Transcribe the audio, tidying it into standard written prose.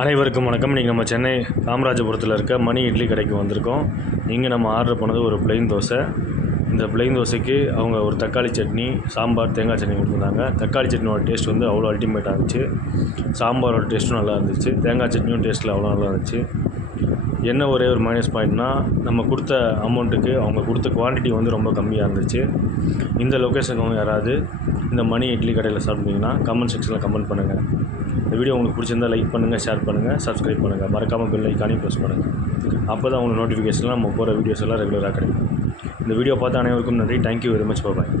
அனைவருக்கும் வணக்கம். இன்றைக்கி நம்ம சென்னை காமராஜபுரத்தில் இருக்க மணி இட்லி கடைக்கு வந்திருக்கோம். இங்கே நம்ம ஆர்டர் பண்ணது ஒரு ப்ளைன் தோசை. இந்த ப்ளைன் தோசைக்கு அவங்க ஒரு தக்காளி சட்னி, சாம்பார், தேங்காய் சட்னி கொடுத்துருந்தாங்க. தக்காளி சட்னியோட டேஸ்ட் வந்து அவ்வளோ அல்டிமேட்டாக இருந்துச்சு. சாம்பாரோட டேஸ்ட்டும் நல்லா இருந்துச்சு. தேங்காய் சட்னியும் டேஸ்ட்டில் அவ்வளோ நல்லா இருந்துச்சு. என்ன ஒரே ஒரு மைனஸ் பாயிண்ட்னால், நம்ம கொடுத்த அமௌண்ட்டுக்கு அவங்க கொடுத்த குவான்டிட்டி வந்து ரொம்ப கம்மியாக இருந்துச்சு. இந்த லொக்கேஷனுக்கு யாராவது இந்த மணி இட்லி கடையில் சாப்பிட்டீங்கன்னா கமெண்ட் செக்ஷனில் கமெண்ட் பண்ணுங்கள். இந்த வீடியோ உங்களுக்கு பிடிச்சிருந்தால் லைக் பண்ணுங்கள், ஷேர் பண்ணுங்கள், சப்ஸ்கிரைப் பண்ணுங்கள். மறக்காமல் பெல் ஐக்கானையும் ப்ரெஸ் பண்ணுங்கள். அப்போ தான் உங்களுக்கு நோட்டிஃபிகேஷன்லாம் நம்ம போகிற வீடியோஸ் எல்லாம் ரெகுலராக கிடைக்கும். இந்த வீடியோ பார்த்த அனைவருக்கும் நன்றி. Thank you very much. பாய்.